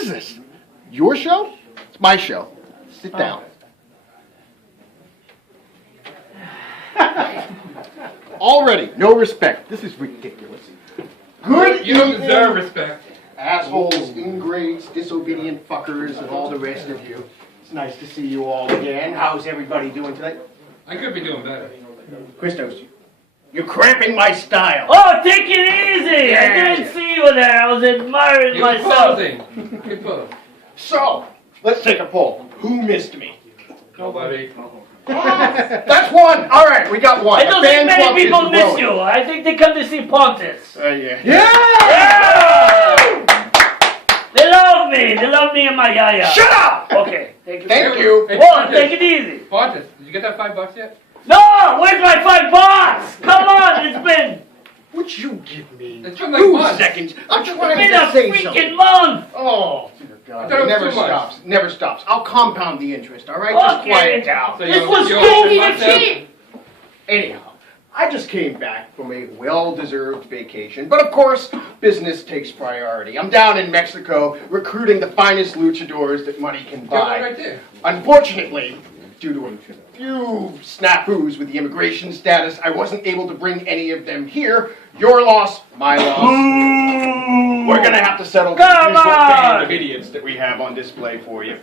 is this? Your show? It's my show. Sit down. Already, no respect. This is ridiculous. Good You don't evening, deserve respect. assholes, ingrates, disobedient fuckers, and all the rest of you. It's nice to see you all again. How's everybody doing tonight? I could be doing better. Christos, you're cramping my style. Oh, take it easy! I didn't see you there. I was admiring He was myself. posing. Good pose. So, let's take a poll. Who missed me? Nobody. That's one. All right, we got one. I don't The think fan club many people is miss growing. you. I think they come to see Pontus. Yeah. Yeah! They love me. They love me and my yaya. Shut up! Okay, thank you. Thank you. Hey, Whoa, Pontus. take it easy. Pontus, did you get that $5 yet? No, where's my $5? Come on, it's been Would you give me It's been like 2 months. seconds? I'm trying been to a say freaking something. month. Oh, dear God. I thought it It was never too much. stops. Never stops. I'll compound the interest, all right? Just Okay. quiet down. So This you- was you stinky owe and $1 cheap. Anyhow, I just came back from a well-deserved vacation, but of course, business takes priority. I'm down in Mexico recruiting the finest luchadors that money can Got one buy. right there. Unfortunately, due to a few snafus with the immigration status, I wasn't able to bring any of them here. Your loss, my loss. We're gonna have to settle for the Come usual band on! of idiots that we have on display for you.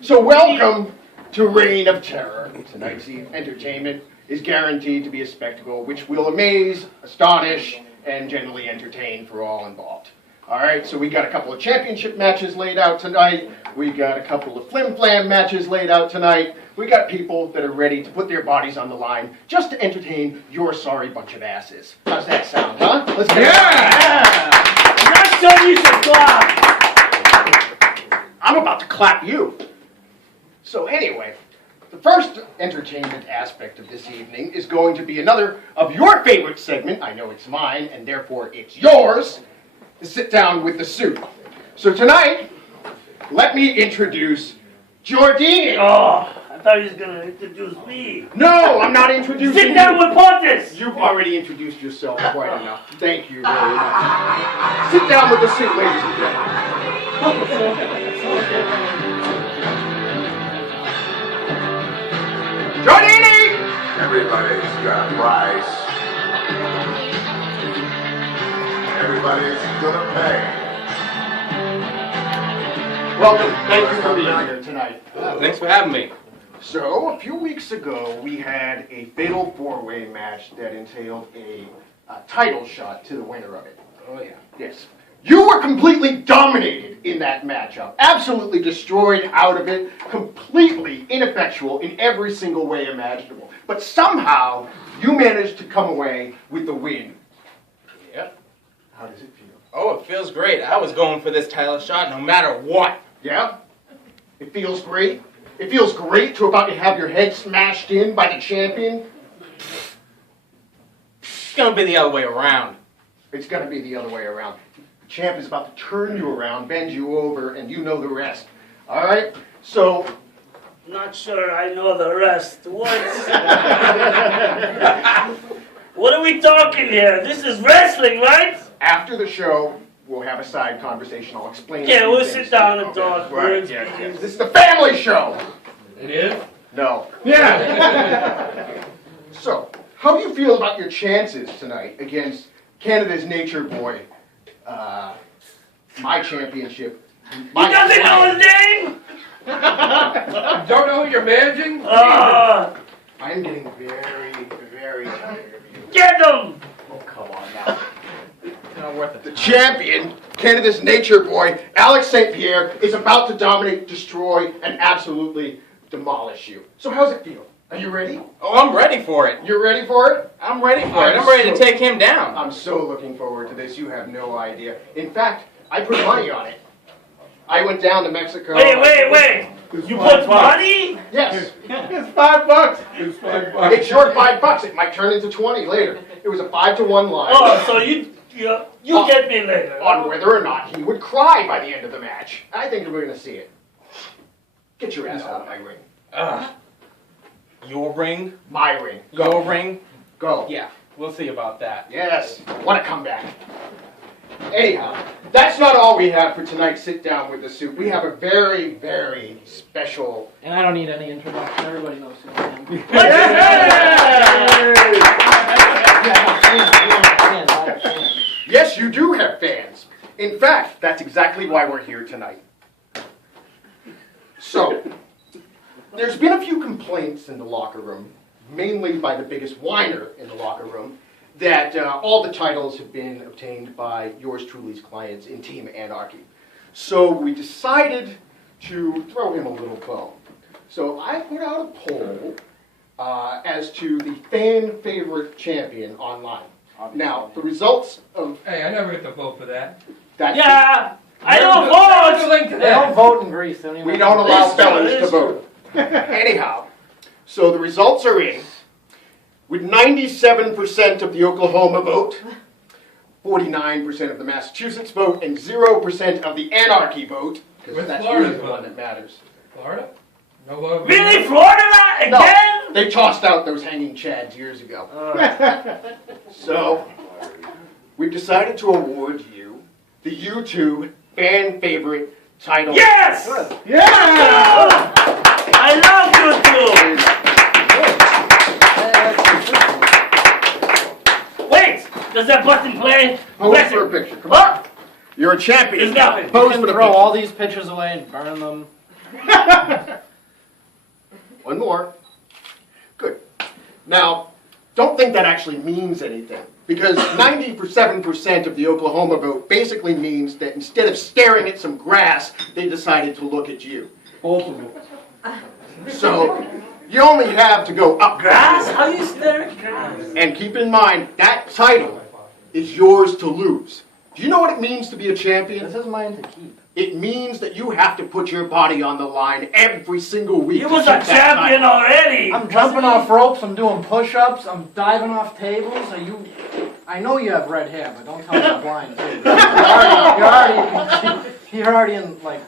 So welcome to Reign of Terror. Tonight's entertainment is guaranteed to be a spectacle which will amaze, astonish, and generally entertain for all involved. All right, so we got a couple of championship matches laid out tonight. We got a couple of flim-flam matches laid out tonight. We got people that are ready to put their bodies on the line just to entertain your sorry bunch of asses. How's that sound, huh? Let's get Yeah! Not sure you should clap. I'm about to clap you. So anyway, the first entertainment aspect of this evening is going to be another of your favorite segment. I know it's mine, and therefore it's yours. The sit down with the suit. So tonight, let me introduce Giordini. Oh, I thought he was gonna introduce me. No, I'm not introducing Sit down you. with Pontus. You've already introduced yourself quite enough. Thank you very much. Sit down with the suit, ladies and gentlemen. Giordini! Everybody's got a price. Everybody's gonna pay. Welcome. Thank you for being here tonight. Thanks for having me. So, a few weeks ago, we had a fatal four-way match that entailed a title shot to the winner of it. Oh yeah. Yes. You were completely dominated in that matchup. Absolutely destroyed out of it. Completely ineffectual in every single way imaginable. But somehow, you managed to come away with the win. Yep. How does it feel? Oh, it feels great. I was going for this title shot no matter what. Yeah? It feels great? It feels great to about to have your head smashed in by the champion? It's gonna be the other way around. It's going to be the other way around. The champ is about to turn you around, bend you over, and you know the rest. All right? So, Not sure I know the rest. What are we talking here? This is wrestling, right? after the show, we'll have a side conversation. I'll explain. Yeah, a few we'll things. sit down and Okay. talk. Right, yes, yes. This is the family show. It is? No. Yeah. So, how do you feel about your chances tonight against Canada's Nature Boy? My championship. He doesn't know his name? Don't know who you're managing? I'm getting very, very tired of you. Get him! Oh, come on now. It's not worth it. The champion, Canada's Nature Boy, Alex St. Pierre, is about to dominate, destroy, and absolutely demolish you. So how's it feel? Are you ready? Oh, I'm ready for it. You're ready for it? I'm ready for it. I'm ready to take him down. I'm so looking forward to this. You have no idea. In fact, I put money on it. I went down to Mexico. Wait. You put money? Yes. It's $5. It's $5. It's short $5. It might turn into 20 later. It was a 5-to-1 line. Oh, so you get me later. On whether or not he would cry by the end of the match. I think we're going to see it. Get your ass out of my ring. Your ring? My ring. Your ring? Go. Yeah, we'll see about that. Yes. What a comeback. Anyhow, that's not all we have for tonight's Sit Down with the Soup. We have a very, very special... And I don't need any introduction. Everybody knows who I am. Yes, you do have fans. In fact, that's exactly why we're here tonight. So, there's been a few complaints in the locker room, mainly by the biggest whiner in the locker room, that all the titles have been obtained by yours truly's clients in Team Anarchy. So we decided to throw him a little bone. So I put out a poll as to the fan favorite champion online. Now, the results of Hey, I never get to vote for that. that... Yeah, I don't Where's the vote. link to They don't that? vote in Greece. They don't even We don't allow It's true, felons it's to vote. Anyhow, so the results are in. With 97% of the Oklahoma vote, 49% of the Massachusetts vote, and 0% of the Anarchy vote, because Where's that's Florida's really the vote? one that matters. Florida? No vote. Really, Florida again? They tossed out those hanging chads years ago. So, we've decided to award you the YouTube fan favorite title. Yes! Yeah! I love YouTube. Wait, does that button play? Pose for a picture. Come on. What? You're a champion. It's nothing. You Pose can for the throw picture. all these pictures away and burn them. One more. Good. Now, don't think that actually means anything, because 97% of the Oklahoma vote basically means that instead of staring at some grass, they decided to look at you. Both of them. So, you only have to go up. Grass? How you stare at grass? And keep in mind, that title is yours to lose. Do you know what it means to be a champion? This is mine to keep. It means that you have to put your body on the line every single week. You to was a keep that champion title. already. I'm jumping off ropes. I'm doing push-ups. I'm diving off tables. Are you? I know you have red hair, but don't tell me I'm blind too. You're already in like.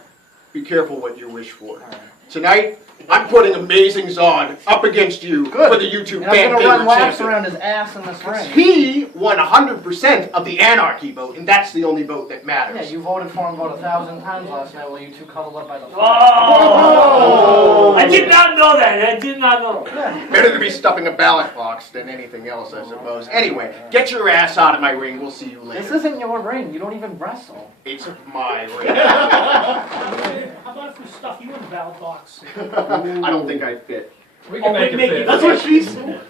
Be careful what you wish for. Tonight, I'm putting Amazing Zod up against you for the YouTube And I'm fan gonna run favorite laps champion. around his ass in this ring. He won 100% of the Anarchy vote, and that's the only vote that matters. Yeah, you voted for him about 1,000 times last night while you two cuddled up by the fire. Oh! I did not know that. I did not know. Better to be stuffing a ballot box than anything else, I suppose. Anyway, get your ass out of my ring. We'll see you This later. isn't your ring. You don't even wrestle. It's my ring. How about if we stuff you in the ballot box? I don't think I fit. We can make it fit. That's what she said.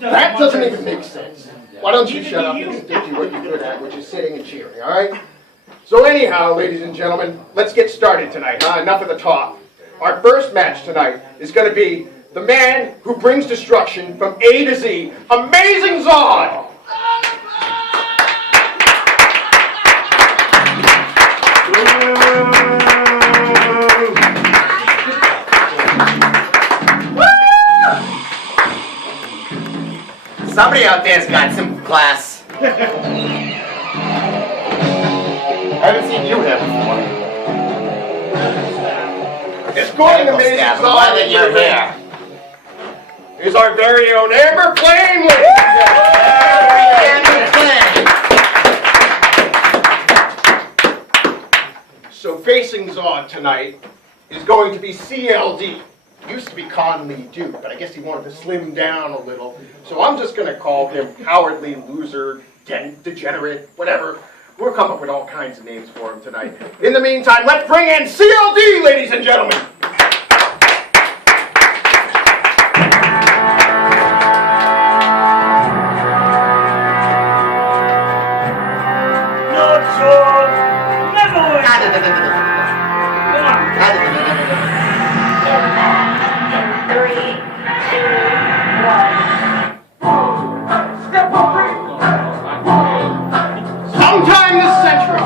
That doesn't even make sense. Why don't you shut up and stick to what you're good at, which is sitting and cheering, all right? So anyhow, ladies and gentlemen, let's get started tonight, huh? Enough of the talk. Our first match tonight is going to be the man who brings destruction from A to Z, Amazing Zod! Somebody out there's got some class. I haven't seen you here before. Escorting Amazing Why Zod that you're here? is our very own Amber Flame, ladies and gentlemen. So facing Zod tonight is going to be CLD. Used to be Conley Duke, but I guess he wanted to slim down a little. So I'm just going to call him cowardly, loser, degenerate, whatever. We'll come up with all kinds of names for him tonight. In the meantime, let's bring in CLD, ladies and gentlemen. No choice. Never win. Come on. 3, 2, 1. Sometime this century.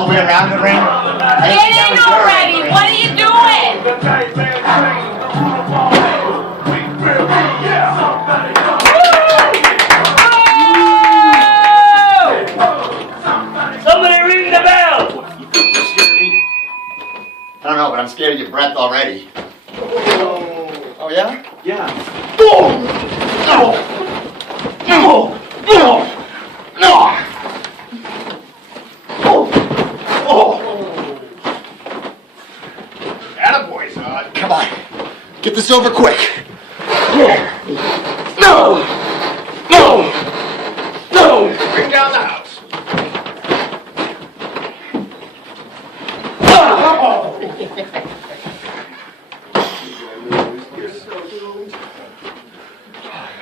all the way around the ring? Get in already. What are you doing? Somebody ring the bell! I don't know, but I'm scared of your breath already. Oh yeah? Yeah. Boom! No! No! No! No! Attaboy, son. Come on. Get this over quick. No! No! No! Bring down the house.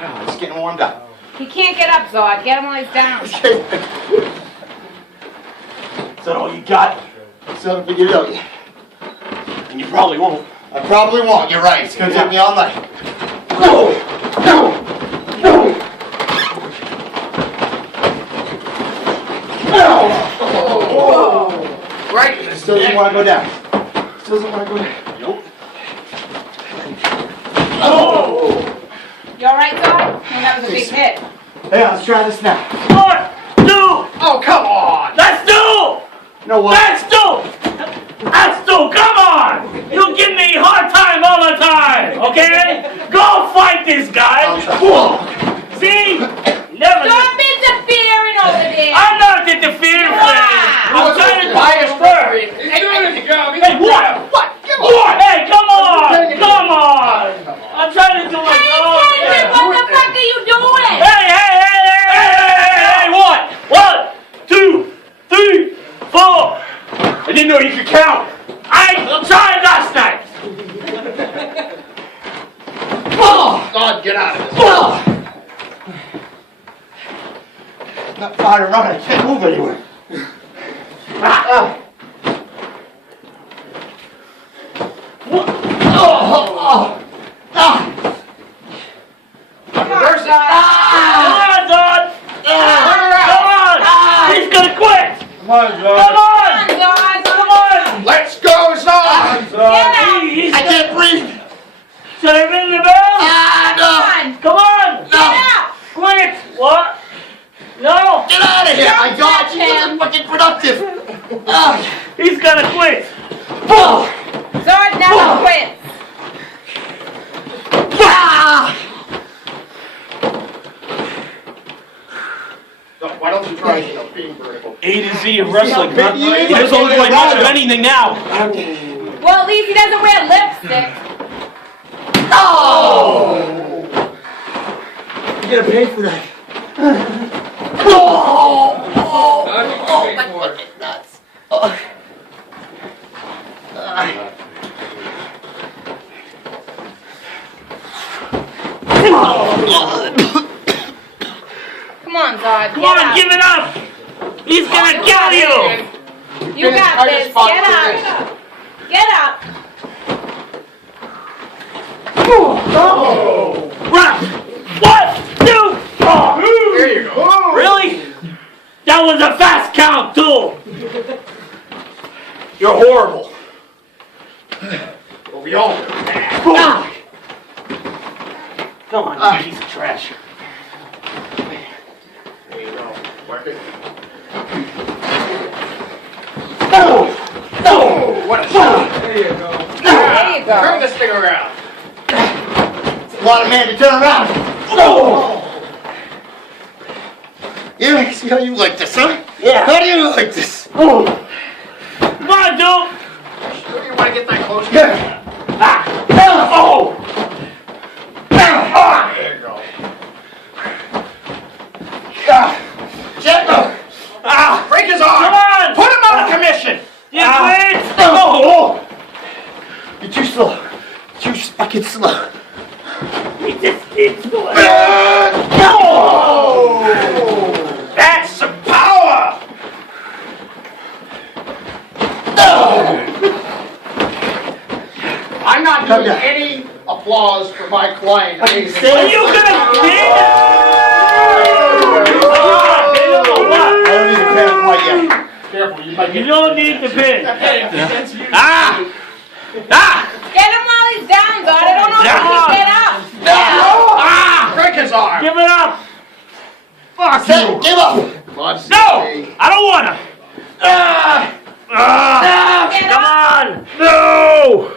It's getting warmed up. He can't get up, Zod. Get him while he's down. Is that all you got? So figured it out. And you probably won't. I probably won't. You're right. It's gonna take me all night. No! No! No! No! Right. It still doesn't want to go down. Still doesn't want to go down. Nope. You alright, Zod? And that was a big hit. Hey, let's try this now. 1, 2, Oh, come on. let's do! You know what? Let's do! Let's do! Come on! You give me a hard time all the time, okay? Go fight this guy! See? Never. Stop interfering over there. I'm not interfering with it. I'm trying to buy his first. He's doing his job. He's Hey, what? What? Come on. What? Hey, come on! Come on! I'm trying to do my Hey, job. Attention, what the fuck are you doing? Hey, what? 1, 2, 3, 4. I didn't know you could count. I tried last night. God, get out of this. Not far to run. I can't move anywhere. Reverse it. Come on, Don. Come on. He's gonna quit. Come on, Come Zod. on. Zod, Come on. Let's go, son. get up. He's I can't breathe. Should I ring the bell? Come on. Come on. Get up. Quit. What? No. Get out of here. My Don't God, touch you wasn't him. fucking productive. He's gonna quit. Zod never quits. Why don't you try being vertical? A to Z of wrestling, huh? He is. He doesn't look like much of anything now. Well, at least he doesn't wear lipstick. You gotta pay for that. Nuts. Come on, Zod. Come Get on, up. give it up. He's gonna kill you. You got this. Get up. Get up. Run. 1, 2, 4. There you go. Really? That was a fast count, too. You're horrible. Well, we all know that. Come on, you piece of trash. There you go. Work it. What a shot. There you go. There you Turn go. this thing around. A lot of man to turn around. You see how you like this, huh? Yeah. How do you like this? Come on, dude. Sure you want to get that close? Yeah. Oh! There you go. Gentle. Break his arm. Come on! Put him out of commission. You quit? Oh. You're too slow. Too fucking slow. He just keeps going. That's some power. I'm not Come doing down. any applause for my client. Are you gonna pin him? Are you gonna pin him or I what? don't need to pay him quite yet. Careful. You don't need the pin. Ah! Get him while he's down, God. I don't know if he can get up. Ah! Break his arm. Give it up. Fuck Say, you. give up! No! I don't wanna. Get Come up. on! No!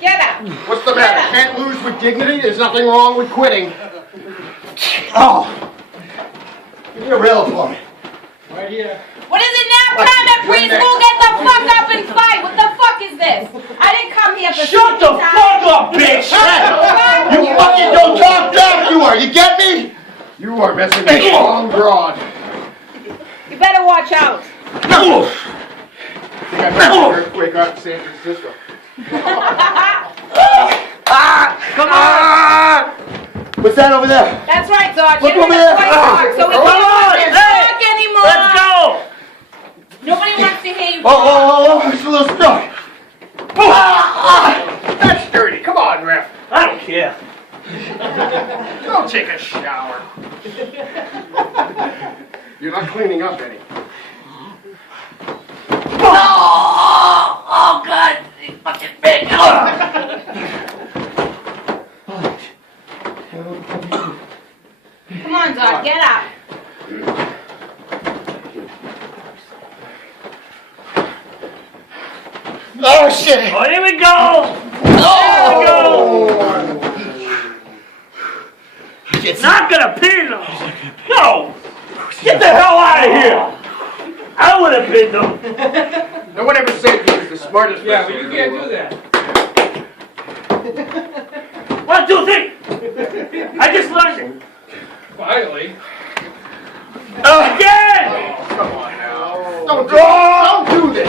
Get up. What's the matter? Can't lose with dignity? There's nothing wrong with quitting. Oh! Give me a rail for me. Right here. What is it now? Time at preschool? Get the fuck up and fight. What the fuck is this? I didn't come here for Shut the fuck up, bitch! You fucking don't talk back, you are. You get me? You are messing with the wrong broad. You better watch out. I think I missed an earthquake out in San Francisco. Come on! What's that over there? That's right, Zod. Look Get him over in there. the fight talk so we Come can't on, talk hey, anymore. Let's go! Nobody wants to hear you Oh, talk. oh, oh, it's a little stuck. That's dirty. Come on, ref. I don't care. Go take a shower. You're not cleaning up any. Oh, God! He's fucking big! Come on, Zod. Get up. Oh, shit. Oh, here we go! It's not gonna pin them! No! Get the hell out of here! I would have pinned them! No one ever said he was the smartest Yeah, but wrestler you in the can't do world. that. 1, 2, 3! I just learned it! Finally. Again! Come on now. Don't do this.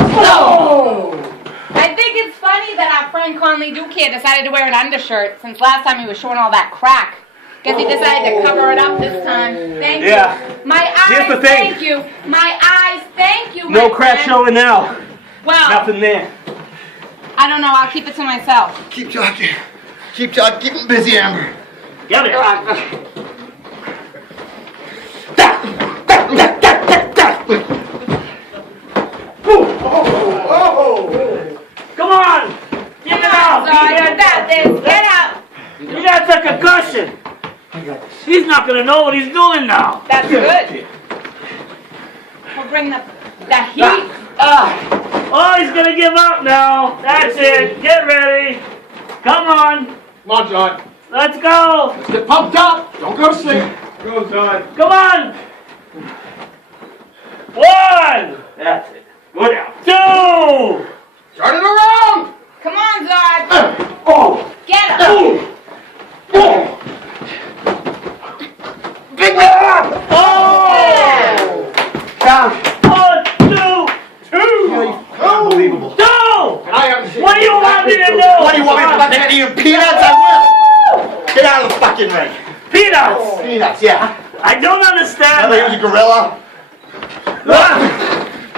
I think it's funny that our friend Conley Duke here decided to wear an undershirt since last time he was showing all that crack. Guess he decided to cover it up this time. Thank Yeah. you. My eyes, Here's the thing. thank you. My eyes, thank you. No my crack friend. showing now. Well, Nothing there. I don't know. I'll keep it to myself. Keep talking. Keep talking. Keep him busy, Amber. Get it. Come on! Get it out! Zod, you got this. Get up. You got a concussion! He's not gonna know what he's doing now! That's good. We'll bring the heat. Oh, he's gonna give up now! That's it! Get ready! Come on! Come on, John. Let's go! Let's get pumped up. Don't go to sleep. Go, John! Come on! 1! That's it. Go down. 2! Turn it around. Come on, Zod. Oh! Get up. Oh! Big man! Oh! Down. 1, 2! Unbelievable. 2! And I haven't seen What do you want me to do? What do you want me to fucking eat peanuts? I will. Get out of the fucking ring. Peanuts! Peanuts, yeah. I don't I understand thought he was a that. gorilla.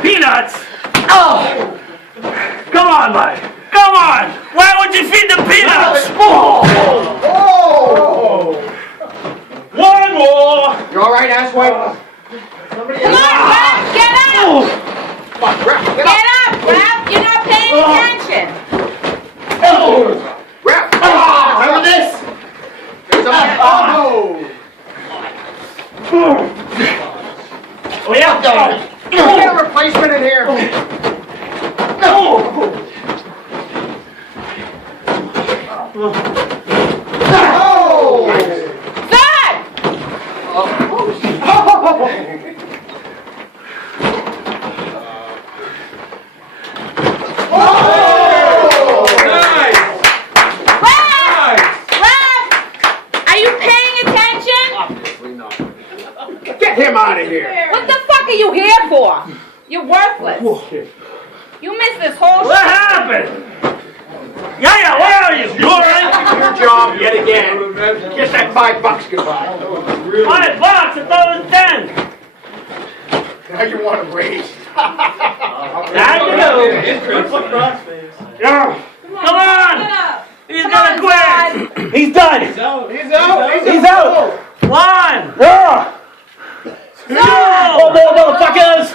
Peanuts! Oh! Come on, buddy. Come on! Why would you feed the peanuts? Oh! One more! You all right, asswipe? Come on, Raph. Get up. Come on, Ref, get Get up. up, Raph. You're not paying attention. Ref, Remember this? there's a elbow. Oh, yeah. Get a replacement in here. Zod. Nice! Raph. Raph. Are you paying attention? Obviously not. Get him out of here. What the fuck are you here for? You're worthless. You missed this whole What shit. happened? Yeah, where are you? You alright? Your job yet again. Kiss that $5 goodbye. $5? I thought it was 10. Now you want to raise. Now you know. Yeah. Come on! Get up. He's Come gonna on, quit! Zod. He's done! He's out. He's out! 1! Zod. No, motherfuckers!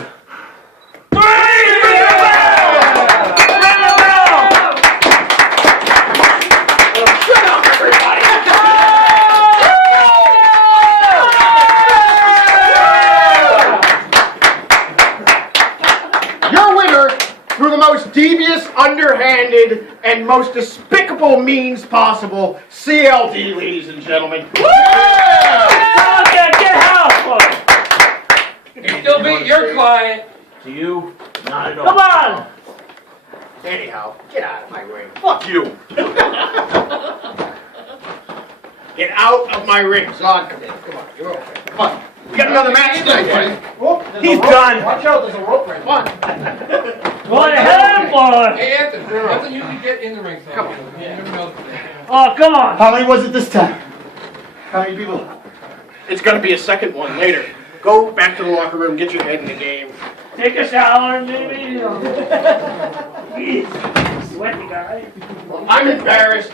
through the most devious, underhanded, and most despicable means possible, CLD, ladies and gentlemen. Get help! You still beat your client. To you, not at all. Come on! Anyhow, get out of my ring. Fuck you. Get out of my ring. Zod, come in. Come on, you're okay. Come on. We got another match tonight, buddy. Oh, there's He's a rope. done. Watch out, there's a rope right Come on. Go ahead, boy! Hey, Anthony, doesn't usually get in the ring so Come on. You never know. Oh, come on! How many was it this time? How many people? It's gonna be a second one later. Go back to the locker room, get your head in the game. Take a shower, maybe. Jeez, sweaty guy. I'm embarrassed.